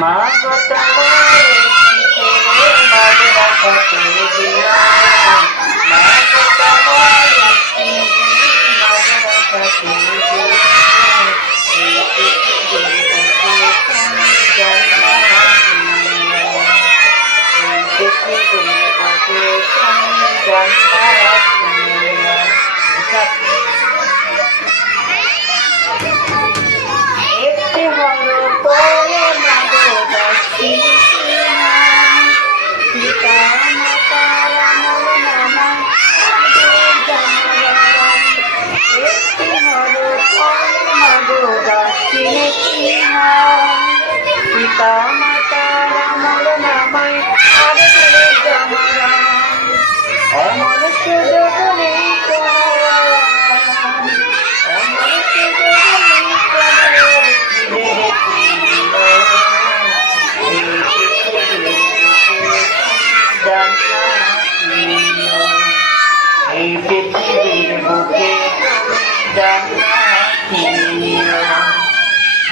মা গো তোমারে ছেড়ে বাদ রাখাতে দিও মা গো তোমারে ছেড়ে বাদ রাখাতে দিও এই পৃথিবীর বুকে তুমি জান্নাত নিও এই পৃথিবীর বুকে তুমি জান্নাত নিও একটি বড় করে মাগো দশটি পিতা মাতার আমল নামা একটি বড় করে মাগো দশটি পিতা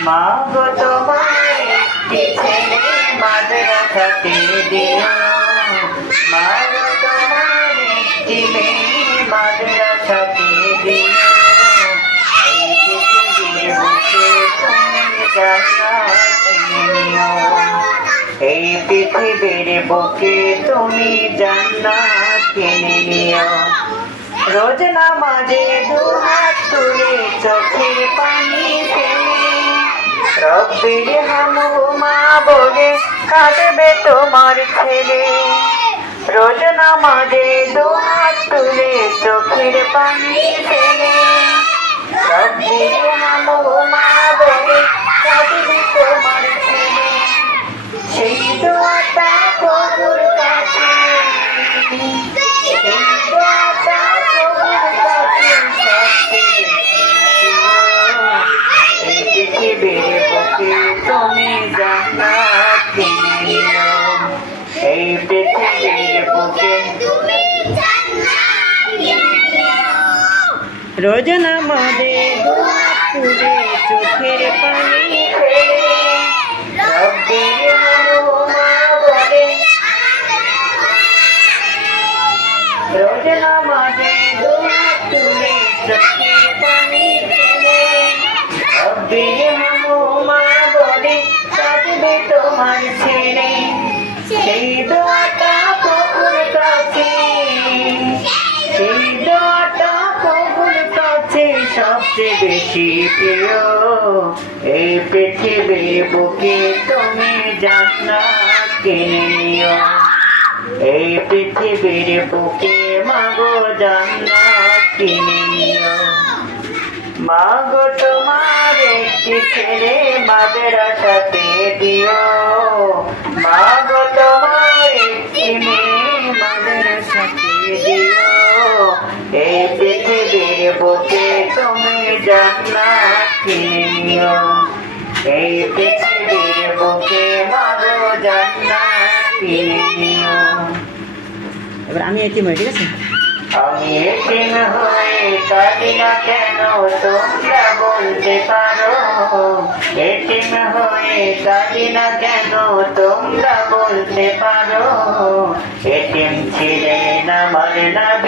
মা গো তোমার একটি ছেলে মাদ্রাসাতে দিও মা গো তোমার একটি মেয়ে মাদ্রাসাতে দিও এই পৃথিবীর বুকে তুমি জান্নাত কিনে নিও। রোজ নামাজে দু হাত তুলে চোখের পানি রব্বির হামুমা বলে কাঁদবে তোমার ছেলে। রোজ নামাজে দু হাত তুলে চোখের পানি ফেলে। রব্বির হামুমা বলে কাঁদবে তোমার ছেলে। সেই দোয়াটা রোজ নামাজে তুলে চোখের পানি ফেলে রব্বির হামুমা বলে রোজ নামাজে দুহাত তুলে চোখের পানি ফেলে রব্বির হামুমা বলে কাঁদবে তোমার বেশি প্রিয় এই পৃথিবীর বুকে তুমি জান্নাত কিনে নিও এই পৃথিবীর বুকে মাগো জান্নাত কিনে নিও মাগো তোমার একটি ছেলে মাদ্রাসাতে দিও। মাগো তোমার একটি মেয়ে জান্নাত কিনে নিও এই পৃথিবীর বুকে মাগো জান্নাত কিনে নিও এবার আমি এটি ঠিক আছে? আমি এতিম হয়ে কাঁদি না কেন তোমরা বলতে পারো? এতিম হয়ে কাঁদি না কেন তোমরা বলতে পারো? এতিম ছিলেন আমার নবী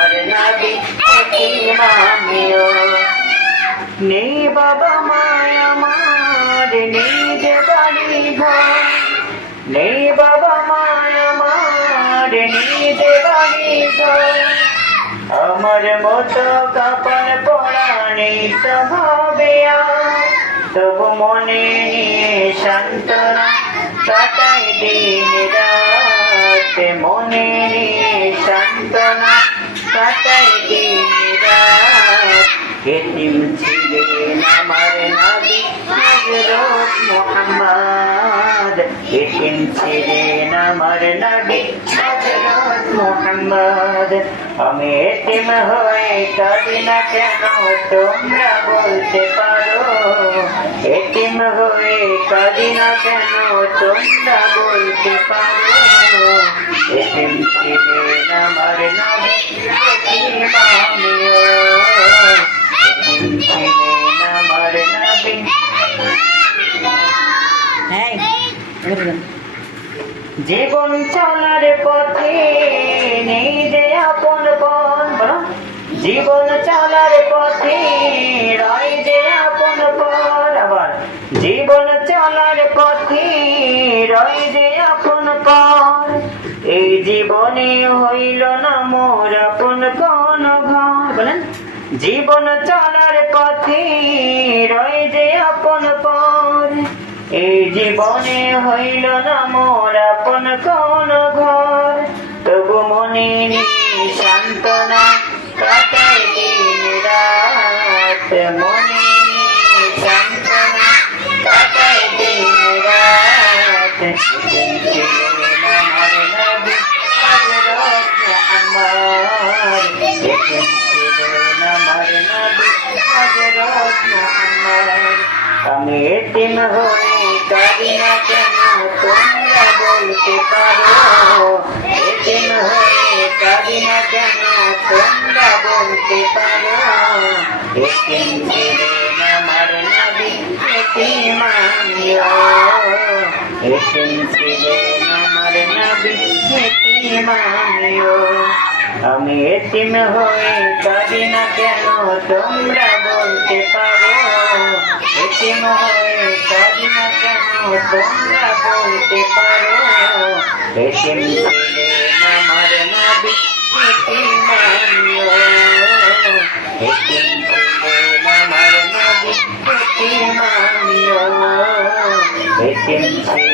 নেই বাবা মায় আমার নেই যে বাড়ি ঘর। নেই বাবা মায় আমার নেই যে বাড়ি ঘর। আমার মতো কাপড় পরা নেই তো হবে মনে নিয়ে সান্ত্বনা কাটাই দিন রাত। মনে নিয়ে সান্ত্বনা কাটাই দিন এতিম ছিলেন আমার নাবি? হযরত মুহাম্মদ। এতিম ছিলেন আমার নবী? হযরত মুহাম্মদ। আমি এতিম হয়ে কাঁদি না কেন? তোমরা বলতে পারো। এতিম হয়ে কাঁদি না কেন? তোমরা বলতে পারো। এতিম ছিলেন আমার নবী। জীবন চলার পথে নেই যে আপন পন বলো। জীবন চলার পথে রয় যে আপন পর আবার জীবন চলার পথে রয় যে আপন পর এই জীবনে হইল না মোর আপন কোন ঘর। বলেন। জীবন চলার পথে রয় যে আপন পর এই জীবনে হইল না মোর আপন কোন ঘর। তবু মনে সান্ত্বনা ছিলেন আমার আমি এতিম হয়ে কাঁদি না কেন? তোমরা বলতে পারো। এতিম হয়ে কাঁদি না কেন? তোমরা বলতে পারো। ছিলেন আমি এতিম হয়ে কাঁদি না কেন? তোমরা বলতে পারো। এতিম হয়ে কাঁদি না কেন? তোমরা বলতে পারো। এতিম আমার নবী এতিম এতিম আমার নবী এতিম এতিম